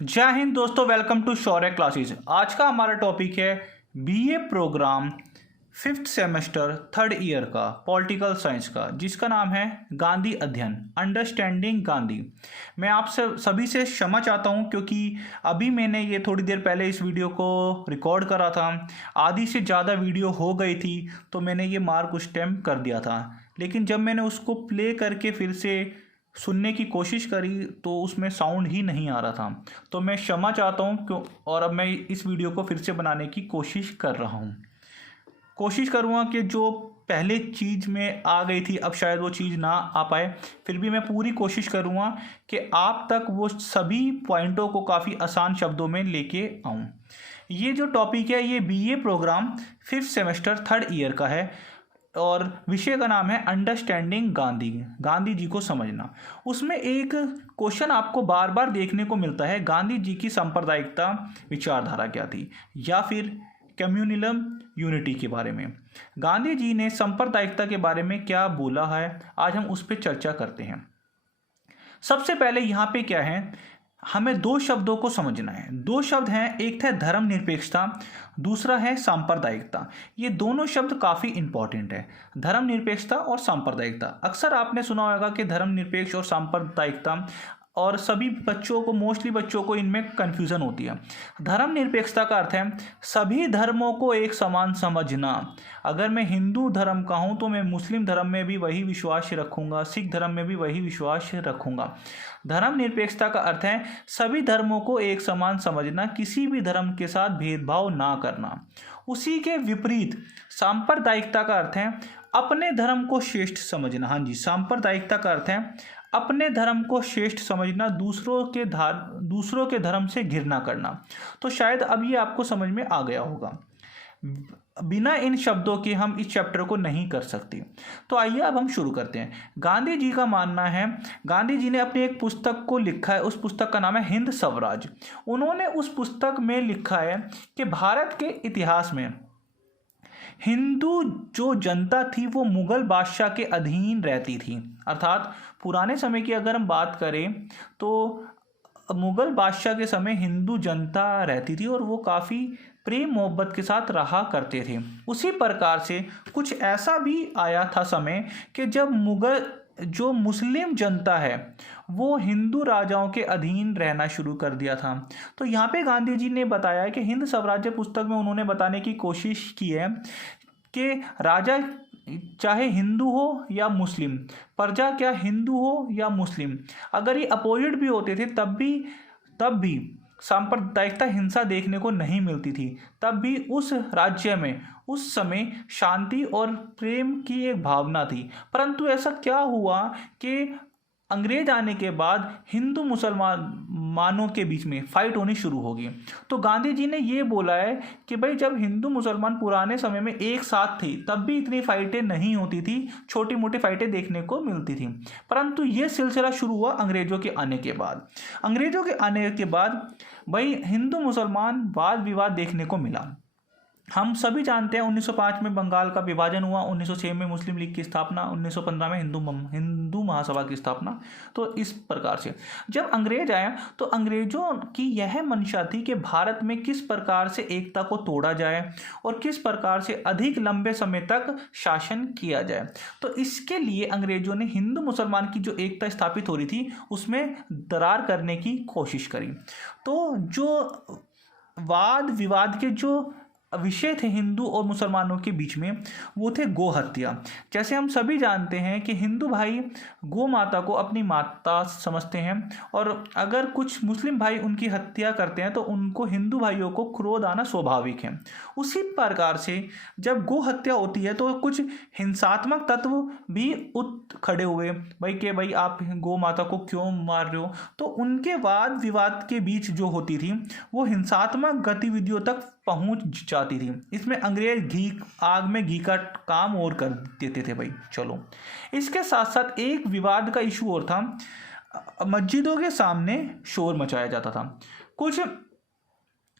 जय हिंद दोस्तों, welcome to Shaurya classes. आज का हमारा टॉपिक है BA programme 5th semester 3rd year का पॉलिटिकल साइंस का, जिसका नाम है गांधी अध्ययन, अंडरस्टैंडिंग गांधी। मैं आप सभी से क्षमा चाहता हूं क्योंकि अभी मैंने ये थोड़ी देर पहले इस वीडियो को रिकॉर्ड करा था। आधी से ज़्यादा वीडियो हो गई थी तो मैंने ये मार्क उस टाइम कर दिया था, लेकिन जब मैंने उसको प्ले करके फिर से सुनने की कोशिश करी तो उसमें साउंड ही नहीं आ रहा था। तो मैं क्षमा चाहता हूँ क्यों, और अब मैं इस वीडियो को फिर से बनाने की कोशिश कर रहा हूँ। कोशिश करूँगा कि जो पहले चीज़ में आ गई थी अब शायद वो चीज़ ना आ पाए, फिर भी मैं पूरी कोशिश करूँगा कि आप तक वो सभी पॉइंटों को काफ़ी आसान शब्दों में लेके आऊँ। ये जो टॉपिक है ये BA programme 5th semester 3rd year का है और विषय का नाम है अंडरस्टैंडिंग गांधी, गांधी जी को समझना। उसमें एक क्वेश्चन आपको बार बार देखने को मिलता है, गांधी जी की सांप्रदायिकता विचारधारा क्या थी, या फिर कम्युनलिज्म यूनिटी के बारे में। गांधी जी ने सांप्रदायिकता के बारे में क्या बोला है, आज हम उस पर चर्चा करते हैं। सबसे पहले यहाँ पे क्या है, हमें दो शब्दों को समझना है। दो शब्द हैं, एक था धर्मनिरपेक्षता, दूसरा है सांप्रदायिकता। ये दोनों शब्द काफ़ी इंपॉर्टेंट है, धर्मनिरपेक्षता और सांप्रदायिकता। अक्सर आपने सुना होगा कि धर्मनिरपेक्ष और सांप्रदायिकता, और सभी बच्चों को, मोस्टली बच्चों को इनमें कन्फ्यूज़न होती है। धर्मनिरपेक्षता का अर्थ है सभी धर्मों को एक समान समझना। अगर मैं हिंदू धर्म का हूँ तो मैं मुस्लिम धर्म में भी वही विश्वास रखूँगा, सिख धर्म में भी वही विश्वास रखूँगा। धर्मनिरपेक्षता का अर्थ है सभी धर्मों को एक समान समझना, किसी भी धर्म के साथ भेदभाव ना करना। उसी के विपरीत सांप्रदायिकता का अर्थ है अपने धर्म को श्रेष्ठ समझना। हाँ जी, सांप्रदायिकता का अर्थ है अपने धर्म को श्रेष्ठ समझना, दूसरों के धर्म से घृणा करना। तो शायद अब ये आपको समझ में आ गया होगा। बिना इन शब्दों के हम इस चैप्टर को नहीं कर सकते। तो आइए अब हम शुरू करते हैं। गांधी जी का मानना है, गांधी जी ने अपनी एक पुस्तक को लिखा है, उस पुस्तक का नाम है हिंद स्वराज। उन्होंने उस पुस्तक में लिखा है कि भारत के इतिहास में हिंदू जो जनता थी वो मुगल बादशाह के अधीन रहती थी। अर्थात पुराने समय की अगर हम बात करें तो मुगल बादशाह के समय हिंदू जनता रहती थी और वो काफ़ी प्रेम मोहब्बत के साथ रहा करते थे। उसी प्रकार से कुछ ऐसा भी आया था समय कि जब जो मुस्लिम जनता है वो हिंदू राजाओं के अधीन रहना शुरू कर दिया था। तो यहाँ पे गांधी जी ने बताया कि हिंद स्वराज्य पुस्तक में उन्होंने बताने की कोशिश की है कि राजा चाहे हिंदू हो या मुस्लिम, प्रजा क्या हिंदू हो या मुस्लिम, अगर ये अपोजिट भी होते थे तब भी सांप्रदायिकता हिंसा देखने को नहीं मिलती थी। तब भी उस राज्य में उस समय शांति और प्रेम की एक भावना थी। परंतु ऐसा क्या हुआ कि अंग्रेज आने के बाद हिंदू मुसलमानों के बीच में फाइट होनी शुरू होगी। तो गांधी जी ने ये बोला है कि भाई जब हिंदू मुसलमान पुराने समय में एक साथ थे तब भी इतनी फाइटें नहीं होती थी, छोटी मोटी फाइटें देखने को मिलती थी। परंतु ये सिलसिला शुरू हुआ अंग्रेजों के आने के बाद। अंग्रेजों के आने के बाद भाई हिंदू मुसलमान वाद विवाद देखने को मिला। हम सभी जानते हैं 1905 में बंगाल का विभाजन हुआ, 1906 में मुस्लिम लीग की स्थापना, 1915 में हिंदू महासभा की स्थापना। तो इस प्रकार से जब अंग्रेज आया तो अंग्रेजों की यह मंशा थी कि भारत में किस प्रकार से एकता को तोड़ा जाए और किस प्रकार से अधिक लंबे समय तक शासन किया जाए। तो इसके लिए अंग्रेजों ने हिंदू मुसलमान की जो एकता स्थापित हो रही थी उसमें दरार करने की कोशिश करी। तो जो वाद विवाद के जो विषय थे हिंदू और मुसलमानों के बीच में वो थे गो हत्या। जैसे हम सभी जानते हैं कि हिंदू भाई गो माता को अपनी माता समझते हैं, और अगर कुछ मुस्लिम भाई उनकी हत्या करते हैं तो उनको हिंदू भाइयों को क्रोध आना स्वाभाविक है। उसी प्रकार से जब गो हत्या होती है तो कुछ हिंसात्मक तत्व भी उठ खड़े हुए, भाई आप गो माता को क्यों मार रहे हो। तो उनके वाद विवाद के बीच जो होती थी वो हिंसात्मक गतिविधियों तक पहुंच जाती थी। इसमें अंग्रेज आग में घी का काम और कर देते थे भाई। चलो, इसके साथ साथ एक विवाद का इशू और था, मस्जिदों के सामने शोर मचाया जाता था। कुछ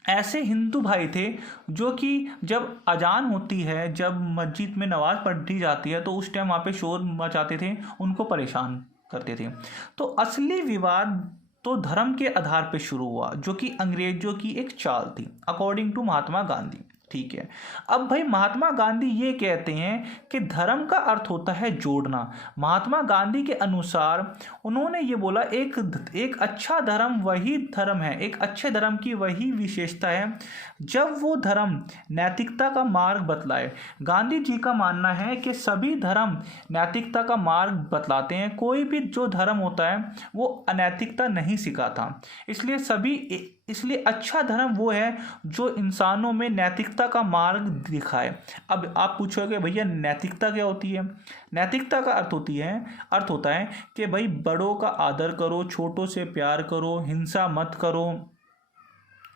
ऐसे हिंदू भाई थे जो कि जब अजान होती है, जब मस्जिद में नमाज पढ़ी जाती है तो उस टाइम वहाँ पे शोर मचाते थे, उनको परेशान करते थे। तो असली विवाद तो धर्म के आधार पर शुरू हुआ, जो कि अंग्रेजों की एक चाल थी, अकॉर्डिंग टू महात्मा गांधी। ठीक है। अब भाई महात्मा गांधी ये कहते हैं कि धर्म का अर्थ होता है जोड़ना। महात्मा गांधी के अनुसार उन्होंने ये बोला, एक अच्छा धर्म वही धर्म है, एक अच्छे धर्म की वही विशेषता है जब वो धर्म नैतिकता का मार्ग बतलाए। गांधी जी का मानना है कि सभी धर्म नैतिकता का मार्ग बतलाते हैं, कोई भी जो धर्म होता है वो अनैतिकता नहीं सिखाता। इसलिए अच्छा धर्म वो है जो इंसानों में नैतिकता का मार्ग दिखाए। अब आप पूछोगे भैया नैतिकता क्या होती है? नैतिकता का अर्थ होता है कि भाई बड़ों का आदर करो, छोटों से प्यार करो, हिंसा मत करो,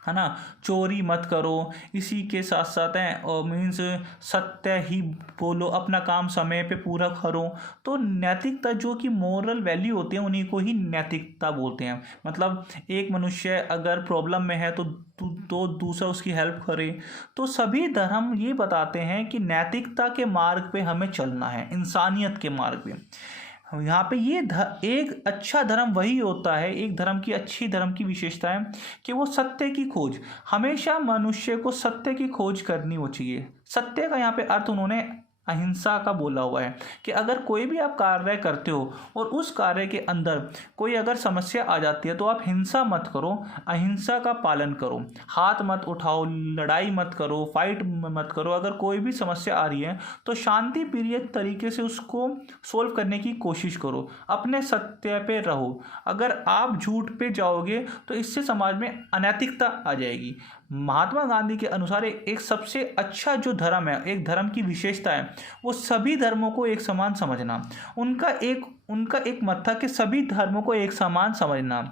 है ना, चोरी मत करो, इसी के साथ साथ है और मीन्स सत्य ही बोलो, अपना काम समय पे पूरा करो। तो नैतिकता जो कि मोरल वैल्यू होते हैं उन्हीं को ही नैतिकता बोलते हैं। मतलब एक मनुष्य अगर प्रॉब्लम में है तो दूसरा उसकी हेल्प करे। तो सभी धर्म ये बताते हैं कि नैतिकता के मार्ग पे हमें चलना है, इंसानियत के मार्ग पे। यहाँ पे एक अच्छा धर्म वही होता है, एक अच्छी धर्म की विशेषता है कि वो सत्य की खोज, हमेशा मनुष्य को सत्य की खोज करनी हो चाहिए। सत्य का यहाँ पे अर्थ उन्होंने अहिंसा का बोला हुआ है कि अगर कोई भी आप कार्य करते हो और उस कार्य के अंदर कोई अगर समस्या आ जाती है तो आप हिंसा मत करो, अहिंसा का पालन करो, हाथ मत उठाओ, लड़ाई मत करो, फाइट मत करो। अगर कोई भी समस्या आ रही है तो शांति प्रिय तरीके से उसको सोल्व करने की कोशिश करो, अपने सत्य पे रहो। अगर आप झूठ पे जाओगे तो इससे समाज में अनैतिकता आ जाएगी। महात्मा गांधी के अनुसार एक सबसे अच्छा जो धर्म है, एक धर्म की विशेषता है, वो सभी धर्मों को एक समान समझना। उनका एक मत था कि सभी धर्मों को एक समान समझना।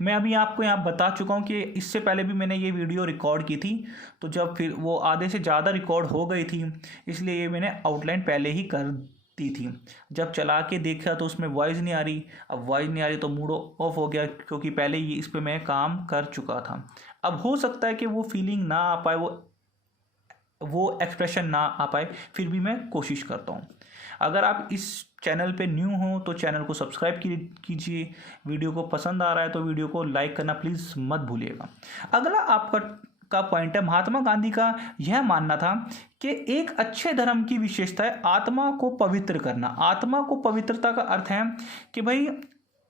मैं अभी आपको यहाँ बता चुका हूँ कि इससे पहले भी मैंने ये वीडियो रिकॉर्ड की थी, तो जब फिर वो आधे से ज़्यादा रिकॉर्ड हो गई थी, इसलिए ये मैंने आउटलाइन पहले ही कर दी थी। जब चला के देखा तो उसमें वॉइस नहीं आ रही। अब वॉइस नहीं आ रही तो मूड ऑफ हो गया, क्योंकि पहले ही इस पे मैं काम कर चुका था। अब हो सकता है कि वो फीलिंग ना आ पाए, वो एक्सप्रेशन ना आ पाए, फिर भी मैं कोशिश करता हूँ। अगर आप इस चैनल पे न्यू हो तो चैनल को सब्सक्राइब कीजिए। वीडियो को पसंद आ रहा है तो वीडियो को लाइक करना प्लीज़ मत भूलिएगा। अगला आपका पॉइंट है, महात्मा गांधी का यह मानना था कि एक अच्छे धर्म की विशेषता है आत्मा को पवित्र करना। आत्मा को पवित्रता का अर्थ है कि भाई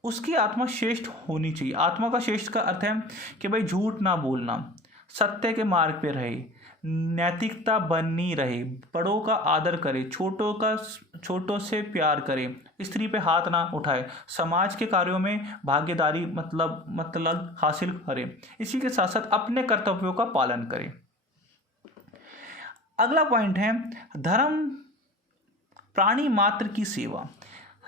उसकी आत्मा श्रेष्ठ होनी चाहिए। आत्मा का श्रेष्ठ का अर्थ है कि भाई झूठ ना बोलना, सत्य के मार्ग पे रहे, नैतिकता बनी रहे, बड़ों का आदर करे, छोटों से प्यार करे, स्त्री पे हाथ ना उठाए, समाज के कार्यों में भागीदारी मतलब हासिल करे, इसी के साथ साथ अपने कर्तव्यों का पालन करे। अगला पॉइंट है धर्म प्राणी मात्र की सेवा।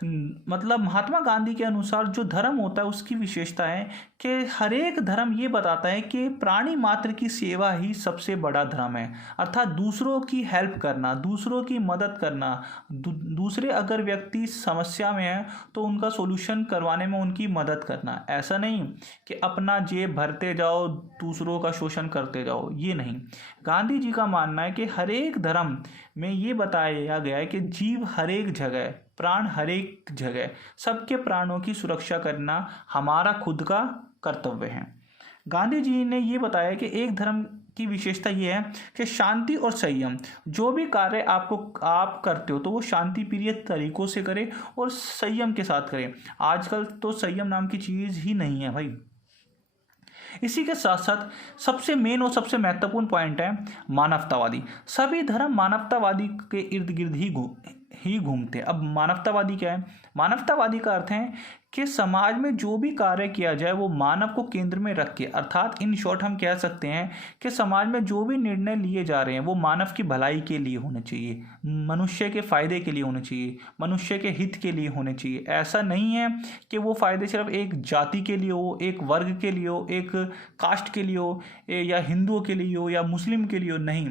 मतलब महात्मा गांधी के अनुसार जो धर्म होता है उसकी विशेषता है कि हर एक धर्म ये बताता है कि प्राणी मात्र की सेवा ही सबसे बड़ा धर्म है। अर्थात दूसरों की हेल्प करना, दूसरों की मदद करना, दूसरे अगर व्यक्ति समस्या में है तो उनका सोल्यूशन करवाने में उनकी मदद करना। ऐसा नहीं कि अपना जेब भरते जाओ, दूसरों का शोषण करते जाओ, ये नहीं। गांधी जी का मानना है कि हर एक धर्म में ये बताया गया है कि जीव हर एक जगह, प्राण हर एक जगह, सबके प्राणों की सुरक्षा करना हमारा खुद का कर्तव्य है। गांधी जी ने ये बताया कि एक धर्म की विशेषता ये है कि शांति और संयम, जो भी कार्य आप करते हो तो वो शांति प्रिय तरीकों से करें और संयम के साथ करें। आजकल तो संयम नाम की चीज़ ही नहीं है भाई। इसी के साथ साथ सबसे मेन और सबसे महत्वपूर्ण पॉइंट है मानवतावादी। सभी धर्म मानवतावादी के इर्द गिर्द ही घूमते हैं। अब मानवतावादी क्या है? मानवतावादी का अर्थ है कि समाज में जो भी कार्य किया जाए वो मानव को केंद्र में रख के, अर्थात इन शॉर्ट हम कह सकते हैं कि समाज में जो भी निर्णय लिए जा रहे हैं वो मानव की भलाई के लिए होने चाहिए, मनुष्य के फायदे के लिए होने चाहिए, मनुष्य के हित के लिए होने चाहिए। ऐसा नहीं है कि वो फायदे सिर्फ एक जाति के लिए हो, एक वर्ग के लिए हो, एक कास्ट के लिए हो, या हिंदुओं के लिए हो, या मुस्लिम के लिए हो। नहीं,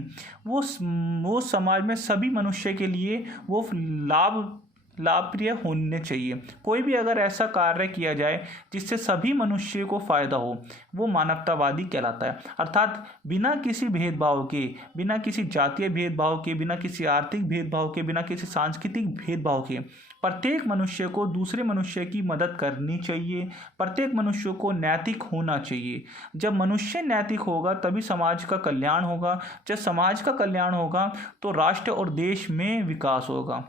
वो समाज में सभी मनुष्य के लिए वो लाभप्रिय होने चाहिए। कोई भी अगर ऐसा कार्य किया जाए जिससे सभी मनुष्य को फायदा हो, वो मानवतावादी कहलाता है। अर्थात बिना किसी भेदभाव के, बिना किसी जातीय भेदभाव के, बिना किसी आर्थिक भेदभाव के, बिना किसी सांस्कृतिक भेदभाव के प्रत्येक मनुष्य को दूसरे मनुष्य की मदद करनी चाहिए। प्रत्येक मनुष्य को नैतिक होना चाहिए। जब मनुष्य नैतिक होगा तभी समाज का कल्याण होगा। जब समाज का कल्याण होगा तो राष्ट्र और देश में विकास होगा।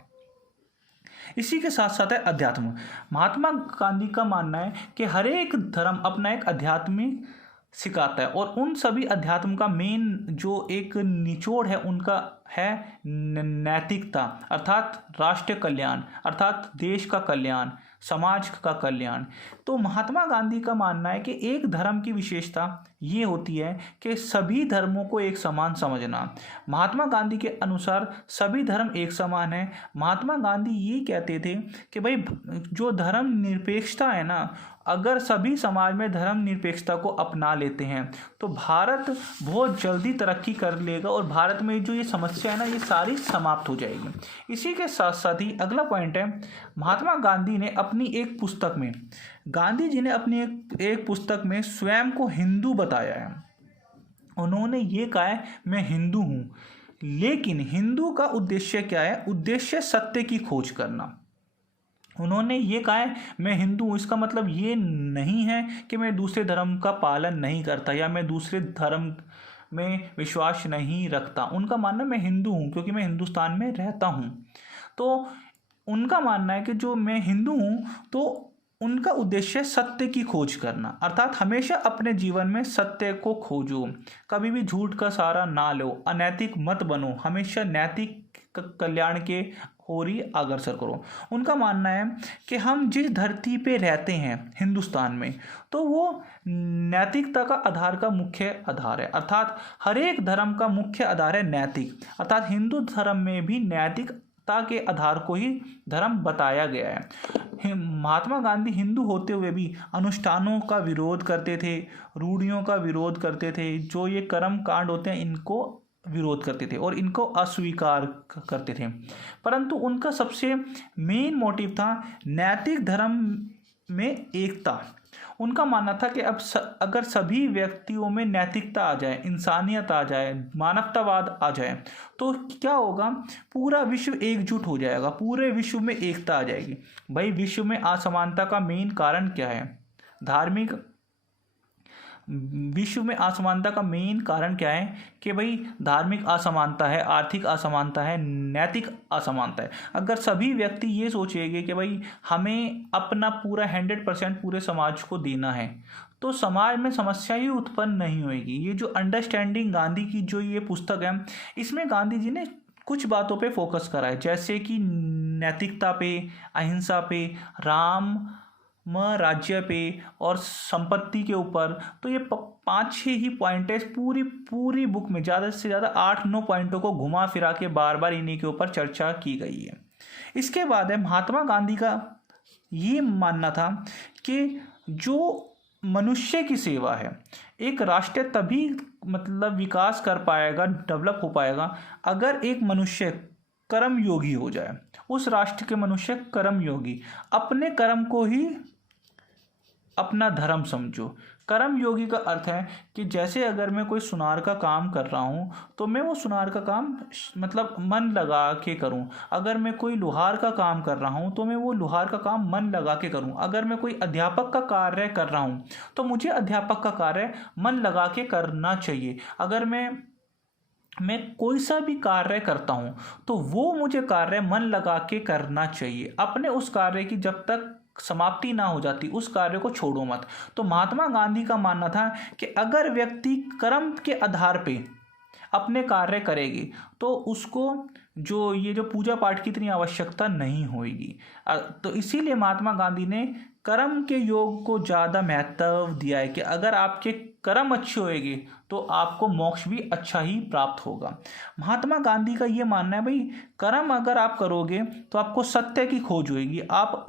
इसी के साथ साथ है अध्यात्म। महात्मा गांधी का मानना है कि हर एक धर्म अपना एक आध्यात्मिक सिखाता है और उन सभी अध्यात्म का मेन जो एक निचोड़ है उनका है नैतिकता, अर्थात राष्ट्र कल्याण, अर्थात देश का कल्याण, समाज का कल्याण। तो महात्मा गांधी का मानना है कि एक धर्म की विशेषता ये होती है कि सभी धर्मों को एक समान समझना। महात्मा गांधी के अनुसार सभी धर्म एक समान है। महात्मा गांधी ये कहते थे कि भाई जो धर्म निरपेक्षता है ना, अगर सभी समाज में धर्म निरपेक्षता को अपना लेते हैं तो भारत बहुत जल्दी तरक्की कर लेगा और भारत में जो ये समस्या है ना, ये सारी समाप्त हो जाएगी। इसी के साथ साथ ही अगला पॉइंट है, महात्मा गांधी ने अपनी एक पुस्तक में, गांधी जी ने अपनी एक पुस्तक में स्वयं को हिंदू बताया है। उन्होंने ये कहा है मैं हिंदू हूँ, लेकिन हिंदू का उद्देश्य क्या है? उद्देश्य सत्य की खोज करना। उन्होंने ये कहा है मैं हिंदू हूँ, इसका मतलब ये नहीं है कि मैं दूसरे धर्म का पालन नहीं करता या मैं दूसरे धर्म में विश्वास नहीं रखता। उनका मानना मैं हिंदू हूँ क्योंकि मैं हिंदुस्तान में रहता हूँ। तो उनका मानना है कि जो मैं हिंदू हूँ तो उनका उद्देश्य सत्य की खोज करना, अर्थात हमेशा अपने जीवन में सत्य को खोजो, कभी भी झूठ का सहारा ना लो, अनैतिक मत बनो, हमेशा नैतिक कल्याण के ओर ही अग्रसर करो। उनका मानना है कि हम जिस धरती पे रहते हैं हिंदुस्तान में, तो वो नैतिकता का आधार का मुख्य आधार है, अर्थात हर एक धर्म का मुख्य आधार है नैतिक, अर्थात हिंदू धर्म में भी नैतिकता के आधार को ही धर्म बताया गया है। महात्मा गांधी हिंदू होते हुए भी अनुष्ठानों का विरोध करते थे, रूढ़ियों का विरोध करते थे, जो ये कर्म कांड होते हैं इनको विरोध करते थे और इनको अस्वीकार करते थे। परंतु उनका सबसे मेन मोटिव था नैतिक धर्म में एकता। उनका मानना था कि अब अगर सभी व्यक्तियों में नैतिकता आ जाए, इंसानियत आ जाए, मानवतावाद आ जाए, तो क्या होगा? पूरा विश्व एकजुट हो जाएगा, पूरे विश्व में एकता आ जाएगी। भाई विश्व में असमानता का मेन कारण क्या है? विश्व में असमानता का मेन कारण क्या है? कि भाई धार्मिक असमानता है, आर्थिक असमानता है, नैतिक असमानता है। अगर सभी व्यक्ति ये सोचेंगे कि भाई हमें अपना पूरा 100% पूरे समाज को देना है, तो समाज में समस्या ही उत्पन्न नहीं होगी। ये जो अंडरस्टैंडिंग गांधी की जो ये पुस्तक है, इसमें गांधी जी ने कुछ बातों पे फोकस करा है, जैसे कि नैतिकता पे, अहिंसा पे, राम राज्य पे और संपत्ति के ऊपर। तो ये 5-6 ही पॉइंट है पूरी बुक में, ज़्यादा से ज़्यादा 8-9 पॉइंटों को घुमा फिरा के बार बार इन्हीं के ऊपर चर्चा की गई है। इसके बाद है महात्मा गांधी का ये मानना था कि जो मनुष्य की सेवा है, एक राष्ट्र तभी मतलब विकास कर पाएगा, डेवलप हो पाएगा, अगर एक मनुष्य कर्म योगी हो जाए। उस राष्ट्र के मनुष्य कर्म योगी, अपने कर्म को ही अपना धर्म समझो। कर्म योगी का अर्थ है कि जैसे अगर मैं कोई सुनार का काम कर रहा हूँ तो मैं वो सुनार का काम मतलब मन लगा के करूँ। अगर मैं कोई लोहार का काम कर रहा हूँ तो मैं वो लोहार का काम मन लगा के करूँ। अगर मैं कोई अध्यापक का कार्य कर रहा हूँ तो मुझे अध्यापक का कार्य मन लगा के करना चाहिए। अगर मैं कोई सा भी कार्य करता हूँ तो वो मुझे कार्य मन लगा के करना चाहिए। अपने उस कार्य की जब तक समाप्ति ना हो जाती उस कार्य को छोड़ो मत। तो महात्मा गांधी का मानना था कि अगर व्यक्ति कर्म के आधार पे अपने कार्य करेगी तो उसको जो पूजा पाठ की इतनी आवश्यकता नहीं होगी। तो इसीलिए महात्मा गांधी ने कर्म के योग को ज़्यादा महत्व दिया है कि अगर आपके कर्म अच्छे होएंगे तो आपको मोक्ष भी अच्छा ही प्राप्त होगा। महात्मा गांधी का ये मानना है भाई कर्म अगर आप करोगे तो आपको सत्य की खोज होएगी, आप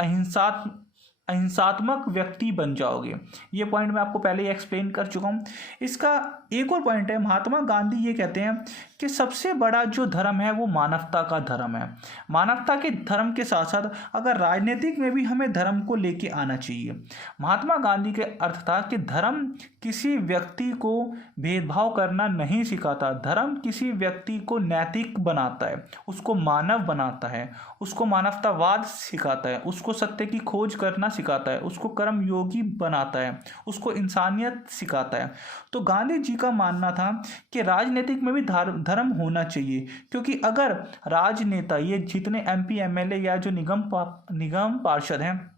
अहिंसात्मक व्यक्ति बन जाओगे। ये पॉइंट मैं आपको पहले ही एक्सप्लेन कर चुका हूँ। इसका एक और पॉइंट है, महात्मा गांधी ये कहते हैं कि सबसे बड़ा जो धर्म है वो मानवता का धर्म है। मानवता के धर्म के साथ साथ अगर राजनीतिक में भी हमें धर्म को लेके आना चाहिए। महात्मा गांधी के अर्थ था कि धर्म किसी व्यक्ति को भेदभाव करना नहीं सिखाता, धर्म किसी व्यक्ति को नैतिक बनाता है, उसको मानव बनाता है, उसको मानवतावाद सिखाता है, उसको सत्य की खोज करना सिखाता है, उसको कर्मयोगी बनाता है, उसको इंसानियत सिखाता है। तो गांधी जी का मानना था कि राजनीतिक में भी धर्म होना चाहिए, क्योंकि अगर राजनेता ये जितने MP MLA या जो निगम पार्षद हैं,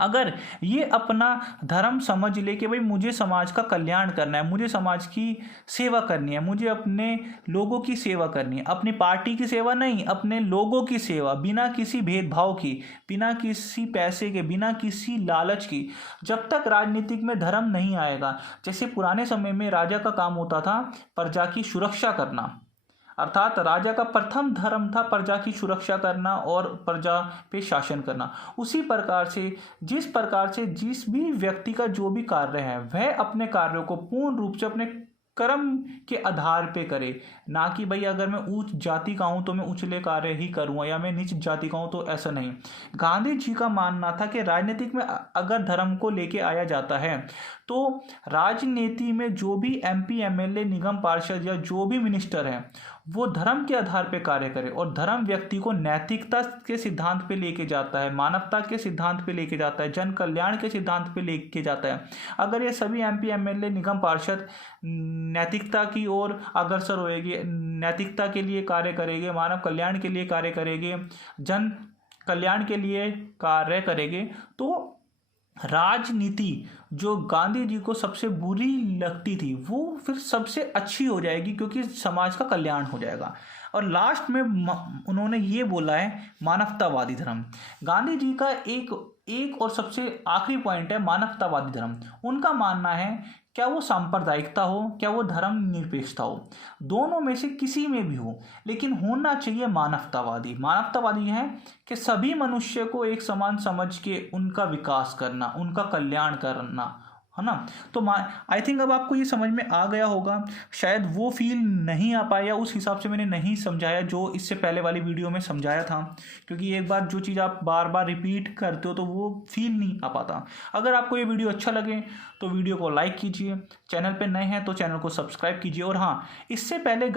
अगर ये अपना धर्म समझ ले कि भाई मुझे समाज का कल्याण करना है, मुझे समाज की सेवा करनी है, मुझे अपने लोगों की सेवा करनी है, अपनी पार्टी की सेवा नहीं, अपने लोगों की सेवा, बिना किसी भेदभाव की, बिना किसी पैसे के, बिना किसी लालच की, जब तक राजनीतिक में धर्म नहीं आएगा। जैसे पुराने समय में राजा का काम होता था प्रजा की सुरक्षा करना, अर्थात राजा का प्रथम धर्म था प्रजा की सुरक्षा करना और प्रजा पे शासन करना। उसी प्रकार से जिस प्रकार से जिस भी व्यक्ति का जो भी कार्य है वह अपने कार्यों को पूर्ण रूप से अपने कर्म के आधार पे करे, ना कि भाई अगर मैं उच्च जाति का हूँ तो मैं उछले कार्य ही करूँगा या मैं नीच जाति का हूँ तो ऐसा नहीं। गांधी जी का मानना था कि राजनीतिक में अगर धर्म को लेके आया जाता है तो राजनीति में जो भी MP MLA निगम पार्षद या जो भी मिनिस्टर हैं वो धर्म के आधार पे कार्य करे, और धर्म व्यक्ति को नैतिकता के सिद्धांत पे लेके जाता है, मानवता के सिद्धांत पे लेके जाता है, जन कल्याण के सिद्धांत पे लेके जाता है। अगर ये सभी MP MLA निगम पार्षद नैतिकता की ओर अग्रसर होएंगे, नैतिकता के लिए कार्य करेंगे, मानव कल्याण के लिए कार्य करेंगे, जन कल्याण के लिए कार्य करेंगे, तो राजनीति जो गांधी जी को सबसे बुरी लगती थी वो फिर सबसे अच्छी हो जाएगी, क्योंकि समाज का कल्याण हो जाएगा। और लास्ट में उन्होंने ये बोला है मानवतावादी धर्म। गांधी जी का एक और सबसे आखिरी पॉइंट है मानवतावादी धर्म। उनका मानना है क्या वो सांप्रदायिकता हो, क्या वो धर्म निरपेक्षता हो, दोनों में से किसी में भी हो, लेकिन होना चाहिए मानवतावादी। मानवतावादी है कि सभी मनुष्य को एक समान समझ के उनका विकास करना, उनका कल्याण करना, है ना। तो आई थिंक अब आपको ये समझ में आ गया होगा। शायद वो फील नहीं आ पाया, उस हिसाब से मैंने नहीं समझाया जो इससे पहले वाली वीडियो में समझाया था, क्योंकि एक बार जो चीज़ आप बार बार रिपीट करते हो तो वो फील नहीं आ पाता। अगर आपको ये वीडियो अच्छा लगे तो वीडियो को लाइक कीजिए, चैनल पे नए हैं तो चैनल को सब्सक्राइब कीजिए। और हाँ, इससे पहले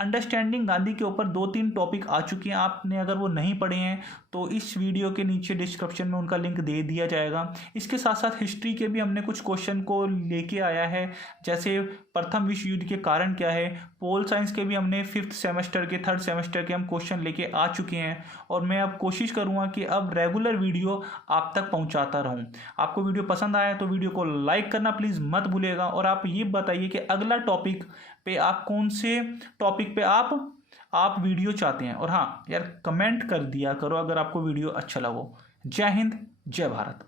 अंडरस्टैंडिंग गांधी के ऊपर 2-3 टॉपिक आ चुके हैं, आपने अगर वो नहीं पढ़े हैं तो इस वीडियो के नीचे डिस्क्रिप्शन में उनका लिंक दे दिया जाएगा। इसके साथ साथ हिस्ट्री के भी हमने कुछ क्वेश्चन को लेके आया है, जैसे प्रथम विश्व युद्ध के कारण क्या है। पोल साइंस के भी हमने 5th सेमेस्टर के 3rd सेमेस्टर के हम क्वेश्चन लेके आ चुके हैं, और मैं अब कोशिश करूँगा कि अब रेगुलर वीडियो आप तक पहुँचाता रहूँ। आपको वीडियो पसंद आया तो वीडियो को लाइक करना प्लीज़ मत भूलिएगा, और आप ये बताइए कि अगला टॉपिक पे आप कौन से टॉपिक पे आप वीडियो चाहते हैं। और हाँ यार, कमेंट कर दिया करो अगर आपको वीडियो अच्छा लगा। जय हिंद, जय भारत।